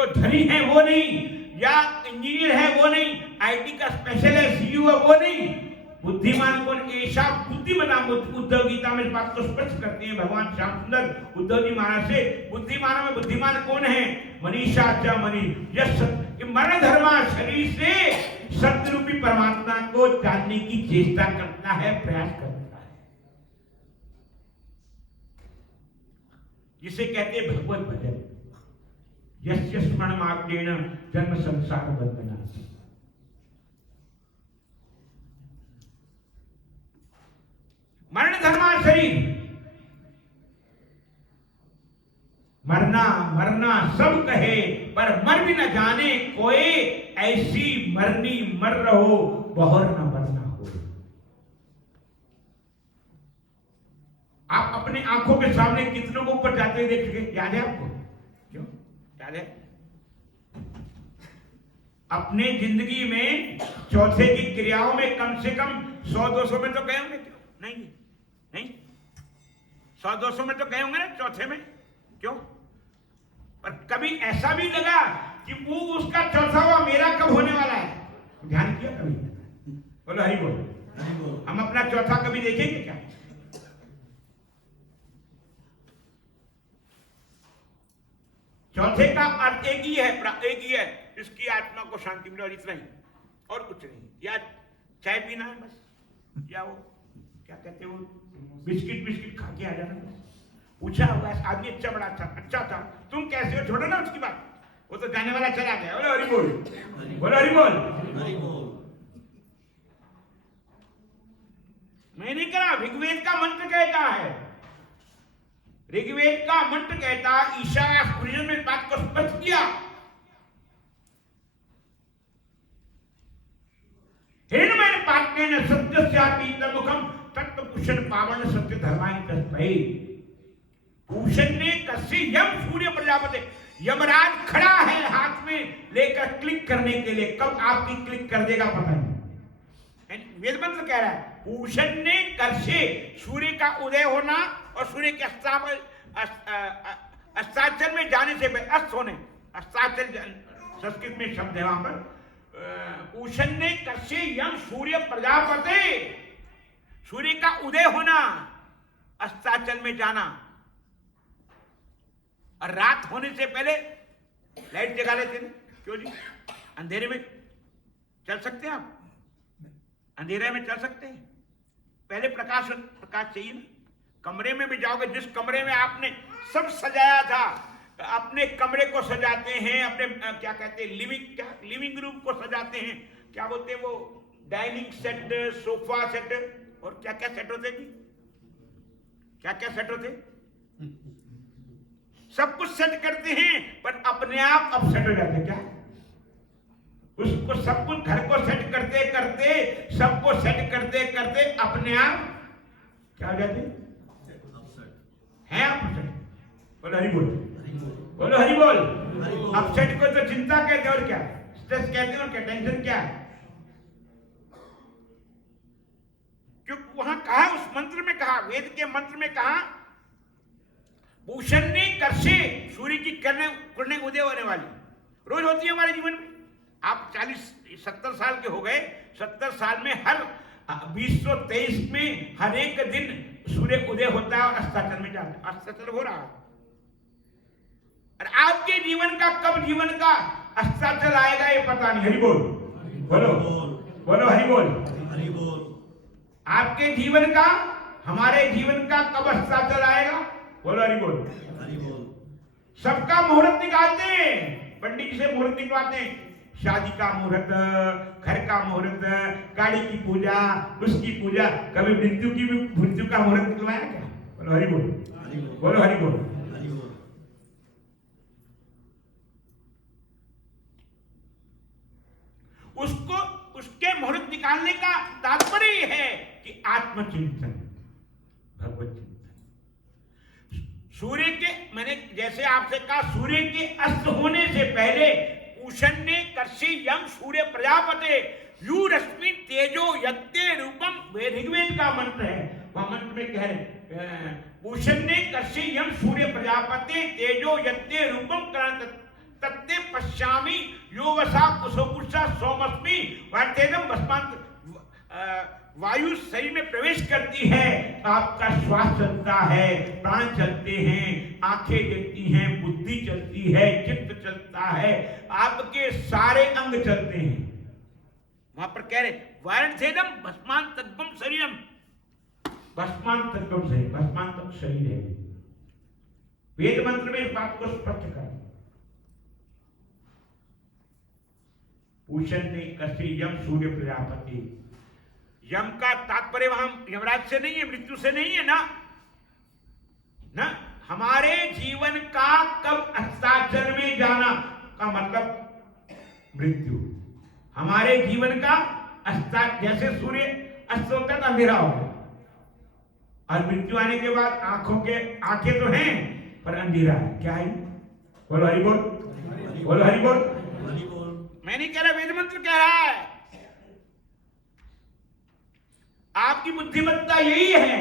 जो धनी है वो नहीं, या इंजीनियर है वो नहीं, आईटी का स्पेशल है, सीईओ है वो नहीं। बुद्धिमान कौन? ऐसा बुद्धिमान, उद्धव गीता में इस बात को स्पष्ट करते हैं भगवान श्याम सुंदर उद्धव जी महाराज से। बुद्धिमानों में बुद्धिमान कौन है? मनीषा च मनी यश, मरण धर्मा शरीर से सत्य रूपी परमात्मा को जानने की चेष्टा करता है, प्रयास करता है, जिसे कहते हैं भगवत भजन। यस्य स्मरण मात्रेण जन्म संसार बंधना। मरण धर्मा शरीर, मरना मरना सब कहे पर मर भी न जाने कोई, ऐसी मरनी मर रहो बहुर न मरना हो। आप अपने आंखों के सामने कितनों को ऊपर जाते हुए देख चुके? याद है आपको? क्यों याद है? अपने जिंदगी में चौथे की क्रियाओं में कम से कम 100-200 में तो गए होंगे। क्यों नहीं? नहीं 100-200 में तो गए होंगे ना चौथे में। क्यों? पर कभी ऐसा भी लगा कि वो उसका चौथा हुआ, मेरा कब होने वाला है? ध्यान किया कभी? बोलो हरि बोल। हम अपना चौथा कभी देखेंगे क्या? चौथे का अर्थ एक ही है, इसकी आत्मा को शांति मिले और इतना ही, और कुछ नहीं। या चाय पीना है बस, या वो क्या कहते हैं वो बिस्किट खा के आ जाना बस। पूछा होगा आदमी अच्छा बड़ा अच्छा था, तुम कैसे हो? छोड़ो ना उसकी बात, वो तो जाने वाला चला गया। बोलो हरि बोल, बोलो हरि बोल। मैं नहीं कहा, ऋग्वेद का मंत्र कहता है, ऋग्वेद का मंत्र कहता, ईशावास उपनिषद में बात को स्पष्ट किया। हिरणमय पात्रेण सत्यस्यापि मुखम तत्व कुशन पावन सत्य धर्माय तस्मै। भूषण ने कस्य यम सूर्य प्रजापति, यमराज खड़ा है हाथ में लेकर क्लिक करने के लिए, कब आपकी क्लिक कर देगा पता नहीं। वेद मंत्र कह रहा है भूषण ने कर्षे, सूर्य का उदय होना और सूर्य के अस्ताचल में जाने से पहले, अस्त होने, अस्ताचल संस्कृत में शब्द है वहां पर। भूषण ने कर्षे यम सूर्य प्रजापति, सूर्य का उदय होना, अस्ताचल में जाना, और रात होने से पहले लाइट जगा लेते हैं। क्यों जी? अंधेरे में चल सकते हैं आप? अंधेरे में चल सकते हैं? पहले प्रकाश चाहिए ना। कमरे में भी जाओगे, जिस कमरे में आपने सब सजाया था, अपने कमरे को सजाते हैं, अपने क्या कहते हैं लिविंग रूम को सजाते हैं, क्या बोलते हैं वो, डाइनिंग सेट, सोफा सेट, और क्या क्या सेट होते जी? क्या क्या सेट होते? सब कुछ सेट करते हैं, पर अपने आप अपसेट हो जाते। क्या उसको सब कुछ घर को सेट करते करते, सबको सेट करते करते अपने आप क्या हो जाते हैं? अपसेट। बोलो हरि बोल, बोलो हरि बोल। अपसेट को तो चिंता कहते हैं, और क्या स्ट्रेस कहते हैं, और क्या टेंशन क्या है? क्यों वहां कहा, उस मंत्र में कहा, वेद के मंत्र में कहा, भूषण ने कर्षे, सूर्य की किरणें उदय होने वाली रोज होती है हमारे जीवन में। आप 40-70 साल के हो गए, 70 साल में हर 2023 में हर एक दिन सूर्य उदय होता है और अस्ताचल में जाता है। अस्ताचल हो रहा है, और आपके जीवन का कब जीवन का अस्ताचल आएगा ये पता नहीं। हरि बोल, बोलो बोलो हरि बोल, हरि बोल। आपके जीवन का, हमारे जीवन का कब अस्ताचल आएगा? बोलो हरि बोल, हरि बोल। सबका मुहूर्त निकालते हैं, पंडित जी से मुहूर्त निकलवाते हैं, शादी का मुहूर्त, घर का मुहूर्त, गाड़ी की पूजा, उसकी पूजा। कभी मृत्यु का मुहूर्त निकलवाया क्या? बोलो हरि बोल, बोलो हरि बोल। उसको, उसके मुहूर्त निकालने का तात्पर्य है कि आत्मचिंतन, भगवत चिंतन। सूर्य के, मैंने जैसे आपसे कहा, सूर्य के अस्त होने से पहले भूषण ने कर्षि यम सूर्य प्रजापते यू रश्मि तेजो यत्ते रूपम, ऋग्वेद का मंत्र है, वह मंत्र में कह रहे भूषण ने कर्षि यम सूर्य प्रजापते तेजो यत्ते रूपम तत्ते पश्यामि यो वसा कुशोपुषा सोमस्मि वर्तेदम भस्मांत। वायु शरीर में प्रवेश करती है तो आपका श्वास चलता है, प्राण चलते हैं, आंखें देखती हैं, बुद्धि चलती है, चित्त चलता है, आपके सारे अंग चलते हैं। वहां पर कह रहे वारणथेदम भस्मान तत्वम शरीरम। भस्मान तत्वम शरीर, भस्मान तत्व शरीर है। वेद मंत्र में इस बात को स्पष्ट कर। पूषण ने कसे यम सूर्य प्रजापति। यम का तात्पर्य वहां यमराज से नहीं है, मृत्यु से नहीं है ना। हमारे जीवन का कब अस्ताचल में जाना का मतलब मृत्यु। हमारे जीवन का जैसे सूर्य अस्त होता है तो अंधेरा होगा, और मृत्यु आने के बाद आंखें तो हैं पर अंधेरा है। क्या है? बोलो हरि बोल, बोलो हरि बोल। मैं नहीं कह रहा, वेद मंत्र कह रहा है। आपकी बुद्धिमत्ता यही है,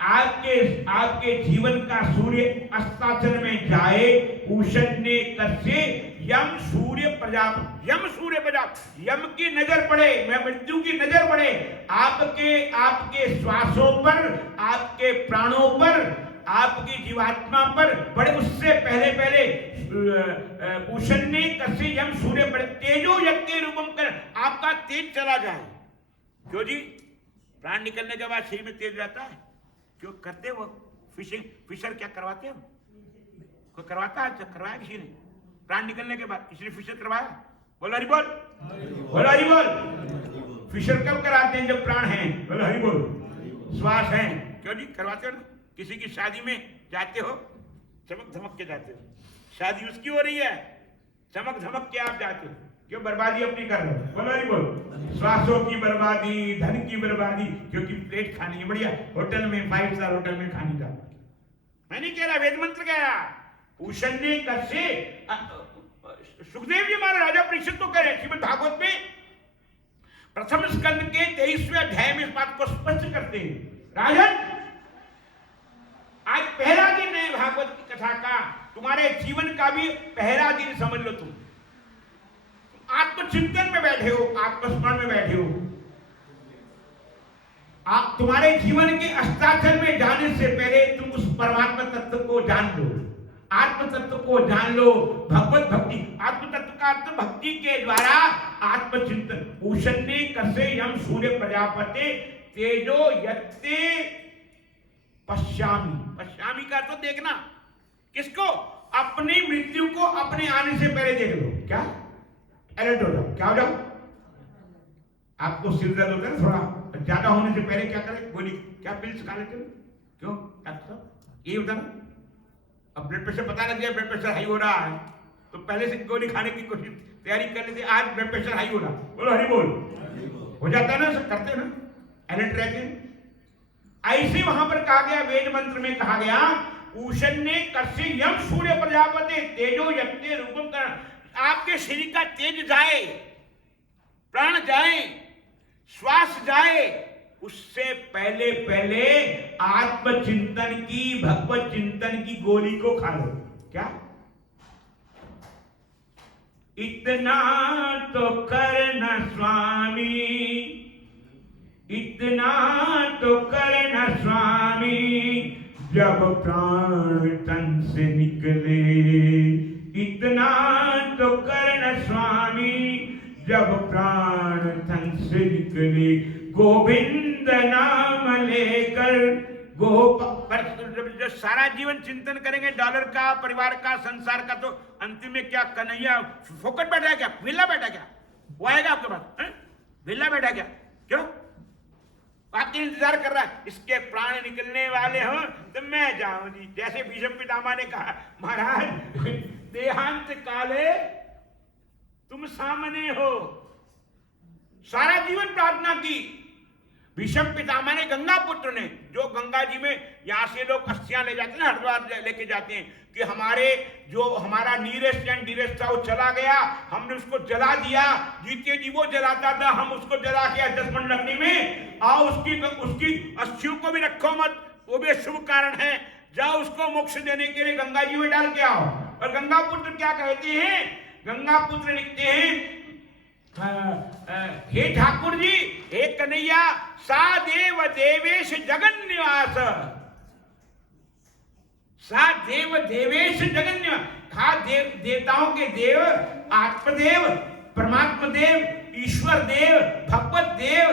आपके जीवन का सूर्य अस्ताचल में जाए। पूषण ने कसे यम सूर्य प्रजापति। यम सूर्य प्रजापति, यम की नजर पड़े, मैं मृत्यु की नजर पड़े आपके श्वासों पर, आपके प्राणों पर, आपकी जीवात्मा पर बड़े। उससे पहले पूषण ने कसे यम सूर्य तेजो यज्ञ रूपम कर, आपका तेज चला जाए। क्यों जी? प्राण निकलने के बाद शरीर में तेज रहता है। क्यों करते वो फिशर क्या करवाते हो? कोई करवाता है? करवाया किसी ने? प्राण निकलने के बाद किसी ने फिशर करवाया? बोलो हरि बोल, बोलो हरि बोल। फिशर कब कराते हैं? जब प्राण है। बोलो हरि बोल। श्वास है। क्यों जी? करवाते हो ना। किसी की शादी में जाते हो, चमक धमक के जाते हो। शादी उसकी हो रही है, चमक धमक के आप जाते हो। क्यों? बर्बादी अपनी कर रहे हो। बोलो हरि बोल। श्वासों की बर्बादी, धन की बर्बादी, क्योंकि प्लेट खानी है बढ़िया होटल में, 5 स्टार होटल में खाने का। मैं नहीं कह रहा, वेद मंत्र कह रहा। पूषण ने कसे, सुखदेव जी हमारे राजा परीक्षित तो कह रहे श्रीमद् भागवत में प्रथम स्कंद के 23वें अध्याय में इस बात को स्पष्ट करते हैं। राजन, आज पहला दिन है भागवत की कथा का, तुम्हारे जीवन का भी पहला दिन समझ लो। तुम आत्मचिंतन में बैठे हो, आत्मस्मरण में बैठे हो। आप तुम्हारे जीवन के अस्ताचल में जाने से पहले तुम उस परमात्मा तत्व को जान लो, आत्म तत्व को जान लो। भगवत भक्ति, आत्म तत्व का अर्थ भक्ति के द्वारा आत्मचिंतन। पूषण ने कसे यम सूर्य प्रजापते तेजो यत्ते पश्यामि। पश्यामि का तो देखना, किसको? अपनी मृत्यु को अपने आने से पहले देख लो। क्या? अलर्ट हो जाओ। क्या हो जाओ? आपको सिर दर्द होता है थोड़ा ज्यादा होने से पहले क्या करें? गोली, क्या पिल्स खा लेते हो? क्यों? डॉक्टर साहब ये होता ना, अब ब्लड प्रेशर पता लग गया ब्लड प्रेशर हाई हो रहा है तो पहले से गोली खाने की कोशिश तैयारी कर लेते, आज ब्लड प्रेशर हाई हो रहा। बोलो हरि बोल। हो जाता है ना, सब करते हैं ना, अलर्ट रहते हैं। ऐसे वहां पर कहा गया, वेद मंत्र में कहा गया, पूषण ने कस्य यम सूर्य प्रजापति तेजो यज्ञ रूपम कर। आपके शरीर का तेज जाए, प्राण जाए, श्वास जाए, उससे पहले आत्मचिंतन की, भगवत चिंतन की गोली को खा लो। क्या? इतना तो करना स्वामी, इतना तो करना स्वामी, जब प्राण तन से निकले। इतना तो करना स्वामी, जब प्राण तन से निकले। गोविंद नाम लेकर जब सारा जीवन चिंतन करेंगे डॉलर का, परिवार का, संसार का, तो अंतिम में क्या कन्हैया फोकट बैठा है क्या? विला बैठा क्या? वो आएगा आपके पास? विला बैठा क्या? क्यों? आपके इंतजार कर रहा है, इसके प्राण निकलने वाले हो तो मैं जाऊं जी। जैसे भीष्म पितामह ने कहा, महाराज देहांत काले तुम सामने हो। सारा जीवन प्रार्थना की। भीष्म पितामह ने, गंगा पुत्र ने, जो गंगा जी में यहां से लोग अस्थियां ले जाते हैं, हरिद्वार लेके जाते हैं, कि हमारा नीरेस्ट एंड डीरेस्ट था वो चला गया, हमने उसको जला दिया। जीते जी वो जलाता था, हम उसको जला के 10 मंड अग्नि में, आओ उसकी अस्थियों को भी रखो मत, वो भी शुभ कारण है, जाओ उसको मोक्ष देने के लिए गंगा जी में डाल के आओ। और गंगा पुत्र क्या कहते हैं? गंगा पुत्र लिखते हैं, हे ठाकुर जी, हे कन्हैया, सा देव देवेश जगन निवास, सा देव देवेश जगन निवास, हा देव देवताओं के देव, आत्मदेव, परमात्मा देव, ईश्वर देव, भगवत देव,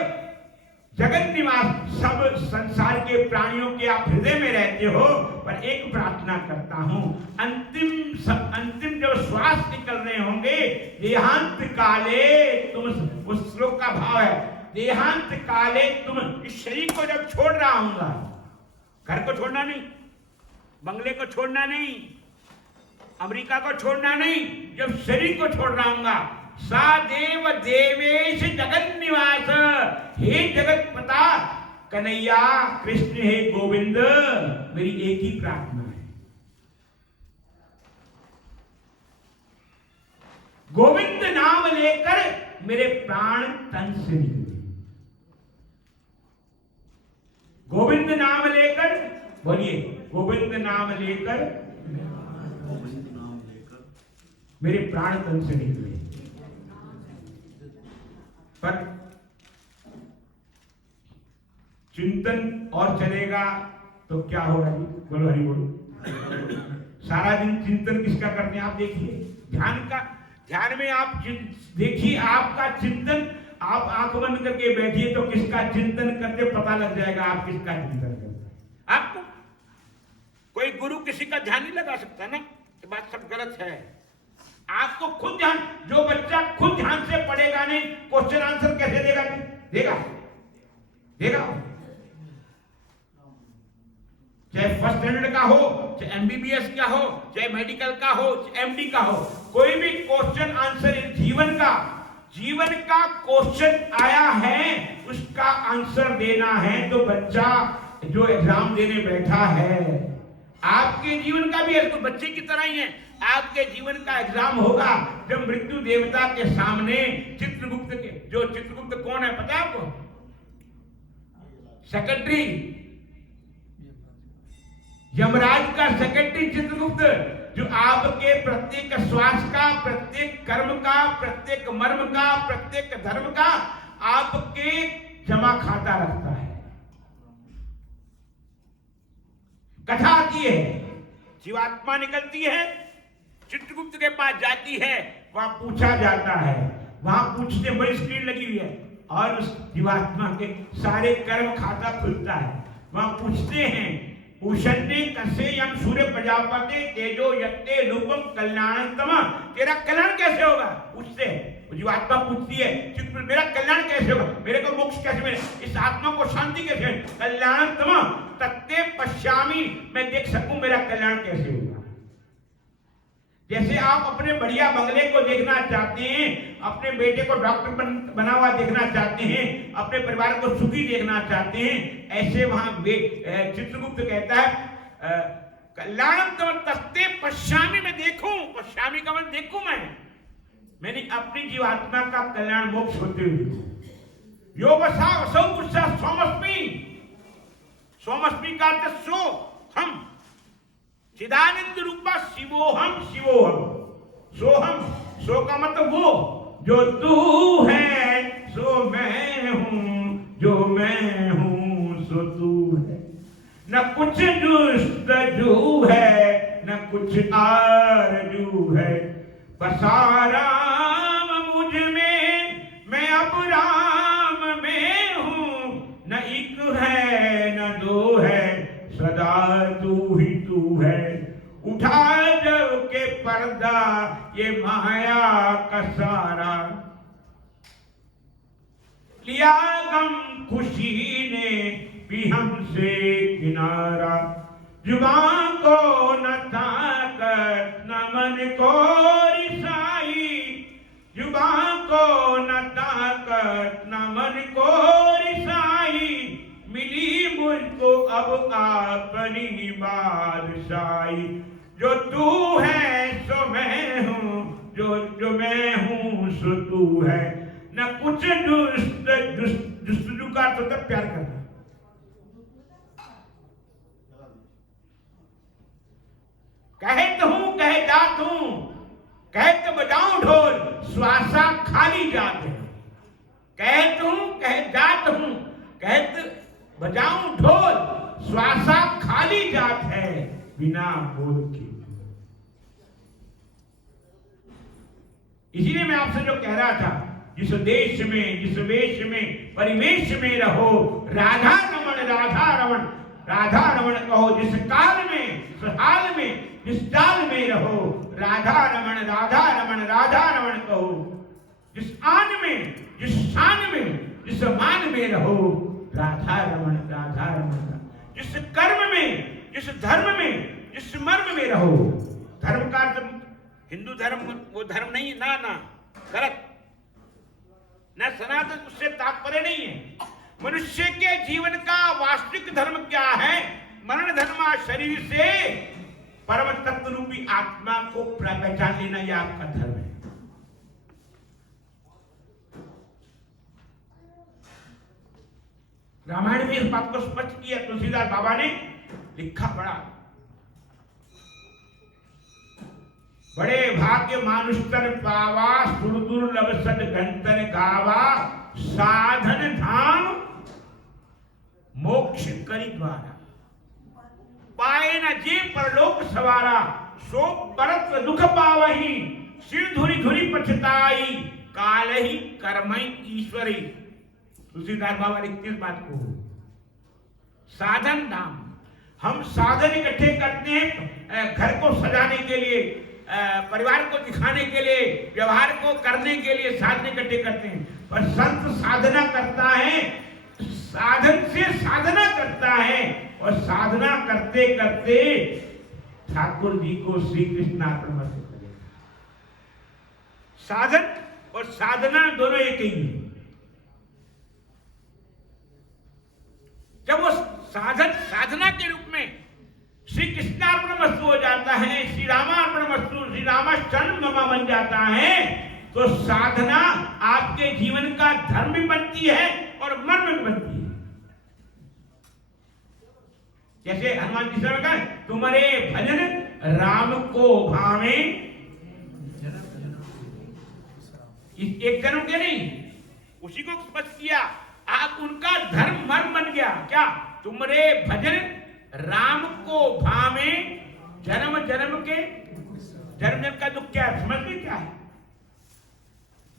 जगन निवास, सब संसार के प्राणियों के आप हृदय में रहते हो। पर एक प्रार्थना करता हूं, अंतिम जब श्वास निकल रहे होंगे, देहांत काले तुम, उस श्लोक का भाव है, देहांत काले तुम, इस शरीर को जब छोड़ रहा हूंगा, घर को छोड़ना नहीं, बंगले को छोड़ना नहीं, अमेरिका को छोड़ना नहीं, जब शरीर को छोड़ रहा हूंगा, सा देव देवेश जगन निवास, हे जगत पिता कन्हैया कृष्ण, हे गोविंद, मेरी एक ही प्रार्थना है, गोविंद नाम लेकर मेरे प्राण तन से निकले, गोविंद नाम लेकर, बोलिए, गोविंद नाम लेकर मेरे प्राण तन से निकले। पर चिंतन और चलेगा तो क्या होगा जी, बोलो हरि बोलो। सारा दिन चिंतन किसका करते हैं आप देखिए, ध्यान में आप देखिए, आपका चिंतन, आप आंख बंद करके बैठिए तो किसका चिंतन करते पता लग जाएगा आप किसका चिंतन करते। आपको कोई गुरु किसी का ध्यान नहीं लगा सकता ना, ये बात सब गलत है। आपको खुद ध्यान, जो बच्चा खुद ध्यान से पढ़ेगा नहीं, क्वेश्चन आंसर कैसे देगा? देगा चाहे फर्स्ट स्टैंडर्ड का हो, चाहे एमबीबीएस का हो, चाहे मेडिकल का हो, चाहे एमडी का हो, कोई भी क्वेश्चन आंसर जीवन का क्वेश्चन आया है, उसका आंसर देना है। तो बच्चा जो एग्जाम देने बैठा है, आपके जीवन का भी तो बच्चे की तरह ही है, आपके जीवन का एग्जाम होगा जब मृत्यु देवता के सामने चित्रगुप्त के, जो चित्रगुप्त कौन है पता है आपको? सेक्रेटरी, यमराज का सेक्रेटरी चित्रगुप्त, जो आपके प्रत्येक श्वास का, प्रत्येक कर्म का, प्रत्येक मर्म का, प्रत्येक धर्म का आपके जमा खाता रखता है। कथा आती है, जीवात्मा निकलती है, चित्रगुप्त के पास जाती है, वहां पूछा जाता है, वहां पूछते, बड़ी स्क्रीन लगी हुई है और उस जीवात्मा के सारे कर्म खाता खुलता है। वहां पूछते हैं, पूषन्ने कसे यम सूर्य प्रजापति तेजो यत्ते रूपम कल्याणतम, तेरा कल्याण कैसे होगा? पूछते हैं, जीवात्मा पूछती है, चित्रगुप्त मेरा कल्याण कैसे होगा, मेरे को मोक्ष कैसे मिले, इस आत्मा को शांति कैसे मिले? कल्याणतम तत्ते पश्यामि, मैं देख सकूं मेरा कल्याण कैसे होगा। जैसे आप अपने बढ़िया बंगले को देखना चाहते हैं, अपने बेटे को डॉक्टर बना हुआ देखना चाहते हैं, अपने परिवार को सुखी देखना चाहते हैं, ऐसे वहां चित्रगुप्त कहता है कल्याणतम तत्ते पश्यामि, मैं देखूं, पश्यामि का मतलब देखूं, मैंने अपनी जीवात्मा का कल्याण मोक्ष होते हुए। यो वसा वसौ गुस्सा सोमस्मी, सोमस्मी का अर्थ सो हम, चिदानंद रूपा शिवोहम, सोहम, सो का मतलब वो, जो तू है सो मैं हूं, जो मैं हूं सो तू है, न कुछ जुस्तजू है, न कुछ आरजू है, बसा राम मुझ में, मैं अब राम में हूं, न एक है न दो है, सदा तू ही तू है, उठा जब के पर्दा ये माया का सारा, लिया गम खुशी ने भी हमसे किनारा, जुबान को न ताकत न मन को रिसाई, जुबान को न ताकत न मन को रिसाई, मिली मुझको अब अपनी बादशाही, जो तू है सो मैं हूं, जो मैं हूं सो तू है, न कुछ दुष्ट का तो तब प्यार करना, कहत हूं कह जात हूं, कहत बजाऊं श्वासा खाली जात है। कहत हूं कह जात हूं, कहत बजाऊं ढोल, श्वासा खाली जात है बिना बोल के। इसीलिए मैं आपसे जो कह रहा था, जिस देश में, जिस वेश में, परिवेश में रहो, राधा रमण राधा रमण राधा रमण कहो। जिस काल में, जिस हाल में, जिस चाल में रहो, राधा रमण राधा रमण राधा रमण कहो। जिस आन में, जिस शान में, जिस मान में रहो, राधा रमण राधा रमण। जिस कर्म में, जिस धर्म में, जिस मर्म में रहो। धर्म का हिंदू धर्म वो धर्म नहीं, ना ना, गलत ना, सनातन उससे तात्पर्य नहीं है। मनुष्य के जीवन का वास्तविक धर्म क्या है? मरण धर्मा शरीर से परम तत्व रूपी आत्मा को पहचान लेना, यह आपका धर्म है। रामायण में इस बात को स्पष्ट किया तुलसीदास बाबा ने, लिखा पड़ा। बड़े भाग्य मानुष तन पावा, सुर दुर्लभ सद घंटन गावा, साधन धाम मोक्ष करी द्वारा। पाए न जे परलोक सवारा, सो परत दुख पावही, सिर धुरी धुरी पछताई, काल ही कर्मई ईश्वरी। तुलसीदास बाबा लिखते इस बात को। साधन धाम, हम साधन इकट्ठे करते हैं घर को सजाने के लिए, परिवार को दिखाने के लिए, व्यवहार को करने के लिए साधन इकट्ठे करते हैं। पर संत साधना करता है, साधन से साधना करता है, और साधना करते करते ठाकुर जी को श्री कृष्ण अर्पण करेगा। साधन और साधना दोनों एक ही है। जब वो साधन साधना के रूप में श्री कृष्णार्पण वस्तु हो जाता है, श्री रामार्पण वस्तु, श्री रामाचरण ममा बन जाता है, तो साधना आपके जीवन का धर्म भी बनती है और मर्म भी बनती है। जैसे हनुमान जी से कहा, तुम्हारे भजन राम को भावे, एक जन्म के नहीं, उसी को स्पष्ट किया। आप उनका धर्म मर्म बन गया। क्या? तुम्हारे भजन राम को भावे, जन्म जन्म के, जन्म जन्म का दुख क्या है? समझ में क्या है?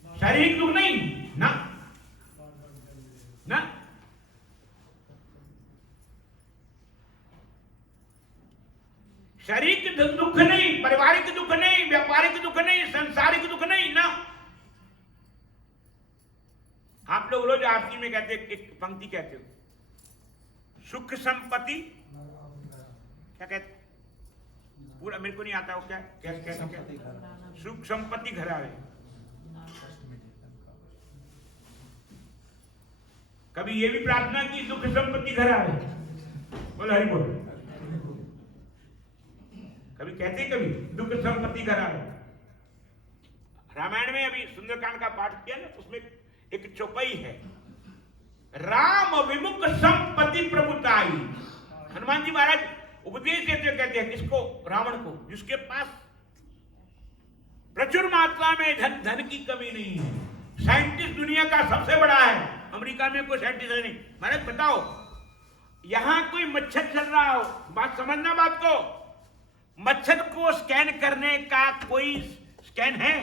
शारीरिक दुख नहीं ना, ना, शारीरिक दुख नहीं, पारिवारिक दुख नहीं, व्यापारिक दुख नहीं, सांसारिक दुख नहीं ना। आप लोग रोज आरती में कहते, एक पंक्ति कहते हो, सुख संपत्ति, क्या कहते, पूरा मेरे को नहीं आता वो, क्या कैसे सुख संपत्ति घर आवे। कभी ये भी प्रार्थना की सुख संपत्ति घर आवे? बोल हरि बोल। कभी कहते, कभी दुख संपत्ति घर आवे। रामायण में अभी सुंदरकांड का पाठ किया ना, उसमें एक चौपाई है, राम विमुख संपत्ति प्रभुताई। हनुमान जी महाराज उपदेश देते कहते हैं किसको? रावण को, जिसके पास प्रचुर मात्रा में धन की कमी नहीं है। साइंटिस्ट दुनिया का सबसे बड़ा है, अमेरिका में कोई साइंटिस्ट है नहीं। महाराज बताओ, यहां कोई मच्छर चल रहा हो, बात समझना बात को, मच्छर को स्कैन करने का कोई स्कैन है?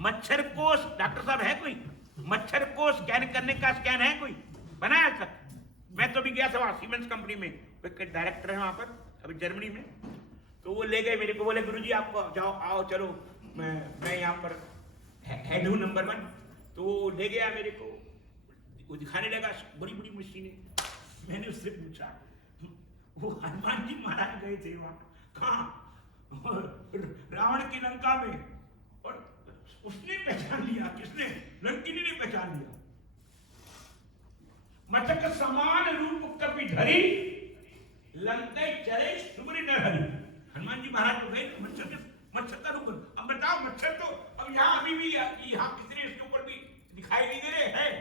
मच्छर को डॉक्टर साहब है कोई? मच्छर को स्कैन करने का स्कैन है कोई बनाया तक? मैं तो भी गया था वहां सीमेंस कंपनी में, डायरेक्टर है वहां पर अभी जर्मनी में, तो वो ले गए मेरे को, बोले गुरुजी आप जाओ, आओ चलो, मैं यहाँ पर हेड हूँ नंबर 1। तो वो ले गया मेरे को, वो दिखाने लगा बड़ी बड़ी मशीनें। मैंने उससे पूछा, वो हनुमान जी महाराज गए थे वहां, कहाँ? रावण की लंका में, और उसने पहचान लिया। किसने? लंकिनी ने पहचान लिया। मचक समान रूप कपि धरी, लंकै चले सुमरि न हरि। हनुमान जी महाराज को गए मच्छर का रूप। अब बताओ, मच्छर तो अब यहाँ अभी भी, यहाँ कितने इसके ऊपर भी दिखाई नहीं दे रहे हैं।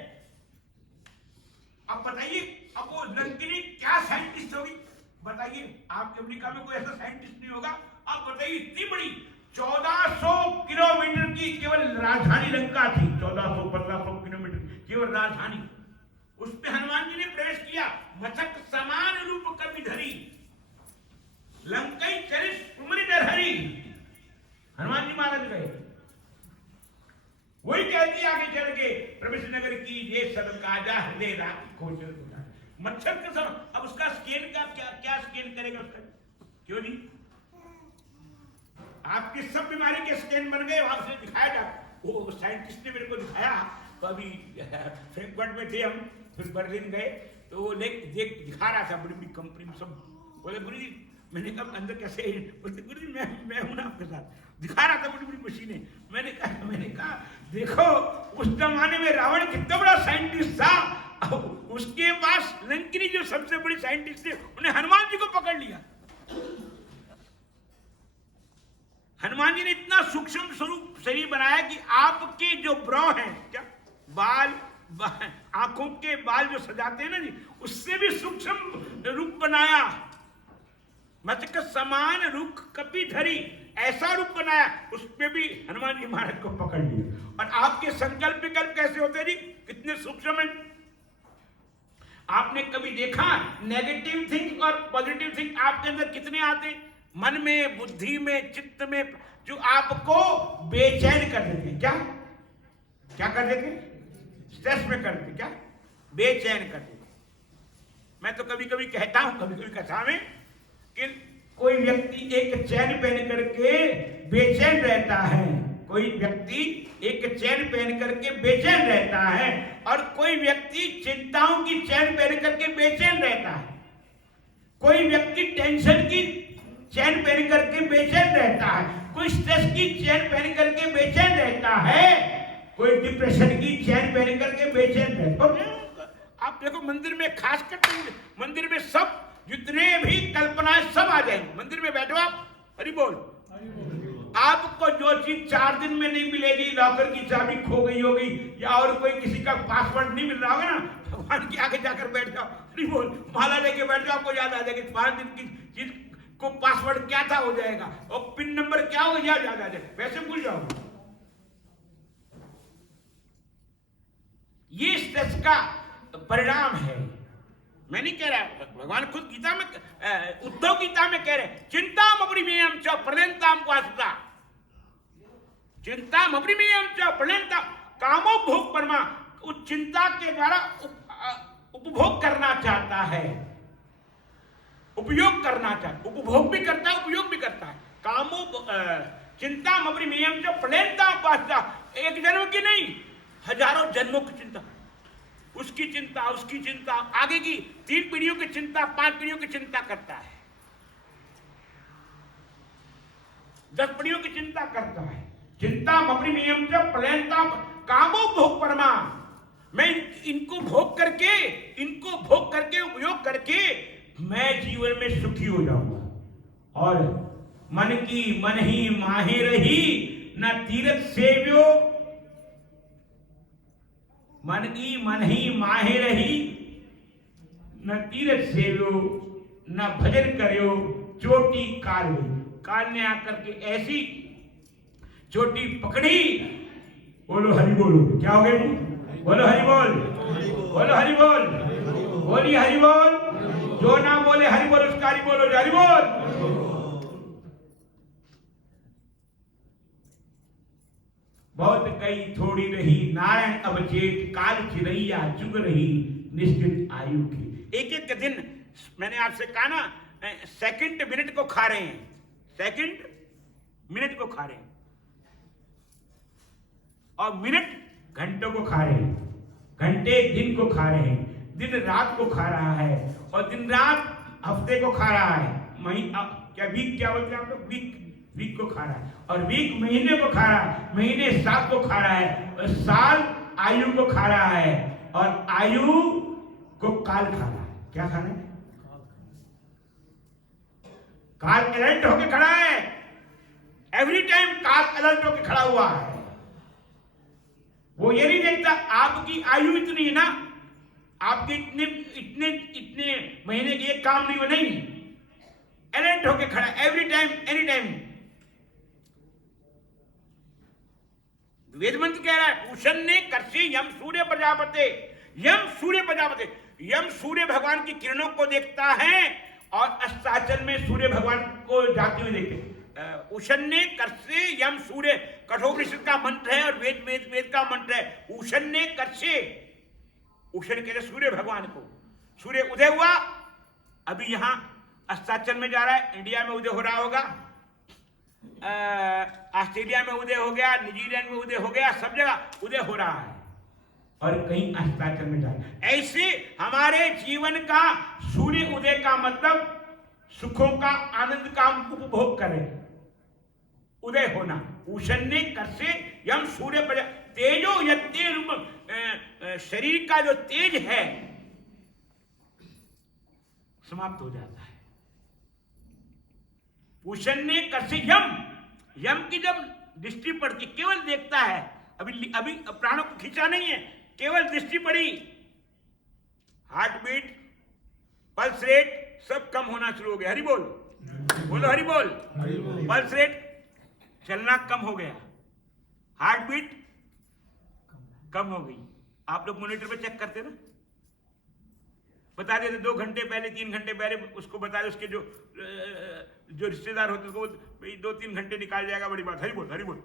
अब बताइए, अब वो लंकिनी क्या साइंटिस्ट होगी? बताइए, आपके अमेरिका में कोई ऐसा साइंटिस्ट नहीं होगा। आप बताइए, इतनी बड़ी 1400 किलोमीटर की केवल राजधानी लंका थी, 1400-1500 किलोमीटर केवल राजधानी, उसमें हनुमान जी ने प्रवेश किया। मचक समान रूप कपि धरी, लंकई चरिस उमरी डरहरी। हनुमान जी महाराज गए, वही कहती आगे चल के, प्रवेश नगर की ये सब काजा हृदय राखी खोचर होता। मच्छर के सब, अब उसका स्कैन का क्या स्कैन करेगा उसका, क्यों नहीं? आपकी सब बीमारी के स्कैन बन गए, वहां से दिखाया जा, वो साइंटिस्ट ने मेरे को दिखाया। तो अभी फ्रैंकफर्ट में थे हम, फिर बर्लिन गए, तो वो देख दिखा रहा था, बड़ी बड़ी कंपनी में सब। बोले गुरु जी, मैंने कहा अंदर कैसे है? बोलते गुरु जी मैं हूं ना आपके साथ। दिखा रहा था बड़ी बड़ी मशीनें। मैंने कहा देखो, उस जमाने में रावण कितना बड़ा साइंटिस्ट था, उसके पास लंकिनी जो सबसे बड़ी साइंटिस्ट थे, उन्हें हनुमान जी को पकड़ लिया। हनुमान जी ने इतना सूक्ष्म स्वरूप शरीर बनाया कि आपके जो ब्रौ हैं, क्या बाल, आंखों के बाल जो सजाते हैं ना जी, उससे भी सूक्ष्म रूप बनाया। मचक समान रूप कपि धरी, ऐसा रूप बनाया, उसमें भी हनुमान जी महाराज को पकड़ लिया। और आपके संकल्प विकल्प कैसे होते जी, कितने सूक्ष्म हैं। आपने कभी देखा नेगेटिव थिंग और पॉजिटिव थिंग आपके अंदर कितने आते? मन में, बुद्धि में, चित्त में, जो आपको बेचैन कर देते। क्या कर देते? स्ट्रेस में कर देते, क्या बेचैन कर देते। मैं तो कभी कभी कहता हूं, कभी कभी कथा में, कि कोई व्यक्ति एक चैन पहन करके बेचैन रहता है, कोई व्यक्ति एक चैन पहन करके बेचैन रहता है, और कोई व्यक्ति चिंताओं की चैन पहन करके बेचैन रहता है, कोई व्यक्ति टेंशन की चैन पहन करके बेचैन रहता है, कोई स्ट्रेस की चैन पहन करके बेचैन रहता है, कोई डिप्रेशन की चैन पहन करके बेचैन रहता है। आप देखो मंदिर में, खास कर मंदिर में सब जितने भी कल्पनाएं सब आ जाएंगी। मंदिर में बैठो आप, हरि बोल। आपको जो चीज 4 दिन में नहीं मिलेगी, लॉकर की चाबी खो गई होगी, या और कोई किसी का पासवर्ड नहीं मिल रहा होगा ना, भगवान के आगे जाकर बैठ जाओ, हरि बोल, माला लेके बैठ जाओ, आपको याद आ जाएगी 5 दिन की चीज को पासवर्ड क्या था हो जाएगा, और पिन नंबर क्या होगा याद आ जाएगा, वैसे भूल जाओगे। ये स्ट्रेस का परिणाम है। मैं नहीं कह रहा, भगवान खुद गीता में, उद्धव गीता में कह रहे, चिंता मपरिमेयं च प्रणयन्ताम वासुदा, चिंता मपरिमेयं च प्रणयन्ताम, कामो भोग परमा, उस चिंता के द्वारा उपभोग करना चाहता है, उपयोग करना चाहता, उपभोग भी करता है, उपयोग भी करता है। कामो चिंता मपरिमेयं च प्रणयन्ताम वासुदा, एक जन्म की नहीं, हजारों जन्मों की चिंता, उसकी चिंता, उसकी चिंता, आगे की 3 पीढ़ियों की चिंता, 5 पीढ़ियों की चिंता करता है, 10 पीढ़ियों की चिंता करता है। चिंता मपरिमेयं च प्रणयन्ताम कामो भोग परमा, मैं इनको भोग करके उपयोग करके मैं जीवन में सुखी हो जाऊंगा। और मन की मन ही माही रही, न तीरथ सेव्यो, मन की मन ही माहे रही, न तीरथ सेव्यो, न भजन करो, चोटी काल हुई। काल ने आकर के ऐसी चोटी पकड़ी, बोलो हरि बोलो, क्या हो गया? बोलो हरि बोल, बोलो हरि बोल, बोली हरि बोल, जो ना बोले हरि बोल उसका हरि बोलो, हरि बोल। बहुत कई थोड़ी रही नारायण अवचेत, काल चिरैया चुग रही निश्चित आयु की। एक दिन मैंने आपसे कहा ना, सेकंड मिनट को खा रहे हैं, सेकंड मिनट को खा रहे हैं, और मिनट घंटों को खा रहे हैं, घंटे दिन को खा रहे हैं, दिन रात को खा रहा है, और दिन रात हफ्ते को खा रहा है, महीना क्या वीक, क्या बोलते हैं आप लोग, वीक को खा रहा है, और वीक महीने को खा रहा है, महीने साल को खा रहा है, और साल आयु को खा रहा है, और आयु को काल खा रहा है। क्या खा रहा है? काल अलर्ट होके खड़ा है, एवरी टाइम काल अलर्ट होके खड़ा हुआ है। वो ये नहीं देखता आपकी आयु इतनी है ना, आपके इतने महीने के एक काम नहीं, वो नहीं, अलर्ट होके खड़ा, एवरी टाइम, एनी टाइम। वेद मंत्र कह रहा है उषण ने कर्षे यम सूर्य प्रजापते, यम सूर्य प्रजापते, यम सूर्य भगवान की किरणों को देखता है और अस्ताचल में सूर्य भगवान को जाते हुए देखते। उषण ने कर्षे यम सूर्य कठोपनिषद का मंत्र है और वेद का मंत्र है। उषण ने कर्षे, उषण कहते सूर्य भगवान को। सूर्य उदय हुआ, अभी यहां अस्ताचल में जा रहा है, इंडिया में उदय हो रहा होगा, ऑस्ट्रेलिया में उदय हो गया, न्यूजीलैंड में उदय हो गया, सब जगह उदय हो रहा है और कहीं अस्ताचल में जा रहा है। ऐसे हमारे जीवन का सूर्य उदय का मतलब सुखों का, आनंद का उपभोग करें, उदय होना। उषण ने कर्षे यम सूर्य प्रजा तेजो यत्ते रूप, शरीर का जो तेज है समाप्त हो जाता है। उषण ने कर्षे यम, यम की जब दृष्टि पड़ती, केवल देखता है, अभी प्राणों को खींचा नहीं है, केवल दृष्टि पड़ी, हार्ट बीट, पल्स रेट सब कम होना शुरू हो गया। हरि बोल, बोलो हरि बोल। पल्स रेट चलना कम हो गया, हार्ट बीट कम हो गई। आप लोग मॉनिटर पे चेक करते ना, बता देते 2 घंटे पहले 3 घंटे पहले उसको बता दे, उसके जो रिश्तेदार होते हैं भाई 2-3 घंटे निकाल जाएगा, बड़ी बात। हरि बोल, हरि बोल।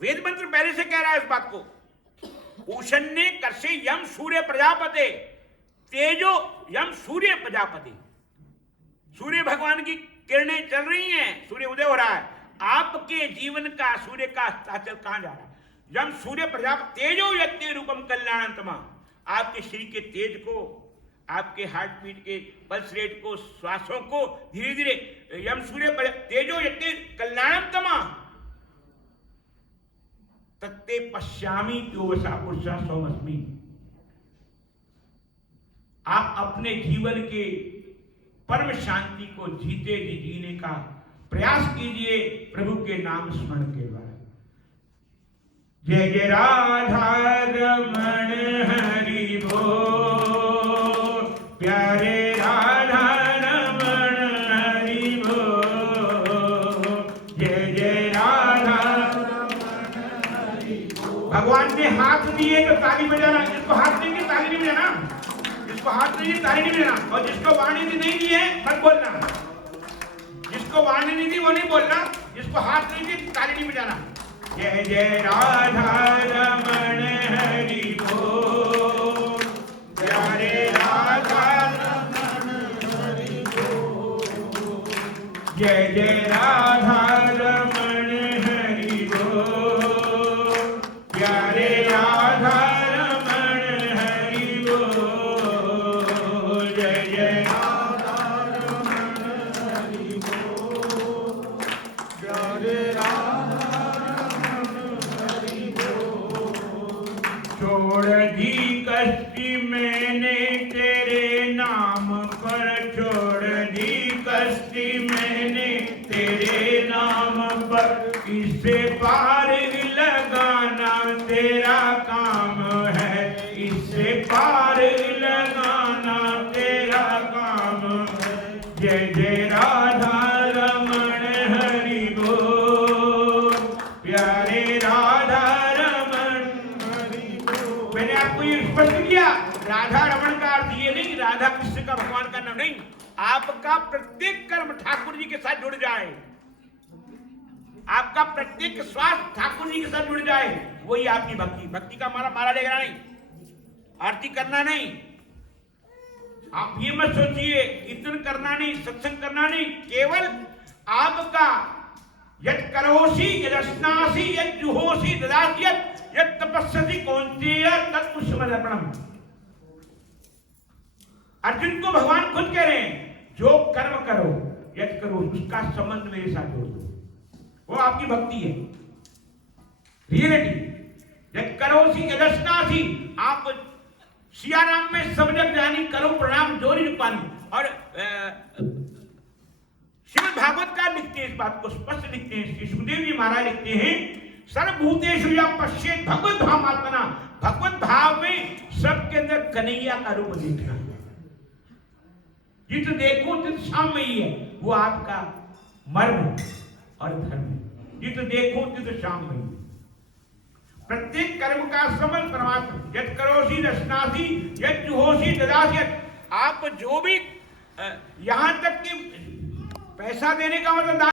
वेद मंत्र पहले से कह रहा है इस बात को। उषण ने कर्षे यम सूर्य प्रजापते, तेजो यम सूर्य प्रजापति। सूर्य भगवान की किरणें चल रही हैं, सूर्य उदय हो रहा है। आपके जीवन का सूर्य का अस्ताचल कहां जा रहा है? यम सूर्य प्रजापति तेजो यत्ते रूपम कल्याणतमा। आपके शरीर के तेज को, आपके हार्ट बीट के पल्स रेट को, श्वासों को धीरे धीरे यम सूर्य तेजो यत्ते कल्याणतमा तत्ते पश्यामी योवसा पुरुषा सोमस्मी। आप अपने जीवन के परम शांति को जीते जी जीने का प्रयास कीजिए प्रभु के नाम स्मरण के द्वारा। जय जय राधा रमण हरि बोल, प्यारे राधा रमण हरि बोल, जय जय राधा रमण हरि बोल। भगवान ने हाथ दिए तो ताली बजाना, जिसको हाथ नहीं दिए ताली नहीं बजाना, जिसको हाथ नहीं दिए ताली नहीं बजाना, और जिसको वाणी नहीं दी है मत बोलना, जिसको वाणी नहीं दी वो नहीं बोलना, जिसको हाथ नहीं दी ताली नहीं बजाना। जय जय राधा रमण हरि बोल, प्यारे राधा रमण हरि बोल, जय जय राधा रमण हरि बोल, प्यारे राधा रमण हरि बोल, जय जय राधा रमण हरि बोल, प्यारे राधा। छोड़ दी कश्ती मैंने तेरे नाम पर, छोड़ दी कश्ती मैंने तेरे नाम पर, इससे पार लगाना तेरा काम है, इससे पार लगाना तेरा काम है। जय जय राधा रमण हरि बोल, प्यारे राधा स्पष्ट किया। राधा रमण का अर्थ ये नहीं राधा कृष्ण का भगवान का नाम नहीं, आपका प्रत्येक कर्म ठाकुर जी के साथ जुड़ जाए, आपका प्रत्येक श्वास ठाकुर जी के साथ जुड़ जाए, वही आपकी भक्ति। भक्ति का माला लेना नहीं, आरती करना नहीं, आप ये मत सोचिए कीर्तन करना नहीं, सत्संग करना नहीं, केवल आपका यत् करोषि यदस्नासि यत् जुहोषि ददासि यत् तपस्यसि कौन्तेय तत्पुष्पमर्पणम्। अर्जुन को भगवान खुद कह रहे हैं जो कर्म करो यत् करो उसका संबंध मेरे साथ जोड़ दो, वो आपकी भक्ति है, रियलिटी। यत् करोषि यदस्नासि, आप सियाराम में सब जग जानी करो प्रणाम जोरी रूपानी। और श्रीमद् भागवत का लिखते हैं इस बात को स्पष्ट लिखते हैं, श्री सुखदेव जी महाराज लिखते हैं सर्वभूतेषु यः पश्येत् भगवद् भावात्मना। भगवत भाव में सबके अंदर कन्हैया का रूप देखना, जित देखो तित साम्य ही है, वो आपका मर्म, और धर्म। जित देखो तित शाम भई। प्रत्येक कर्म का समल परमात्मा। यद करोसी रसनासी यद जुहोसी ददासी। आप जो भी यहां तक कि पैसा देने का मतलब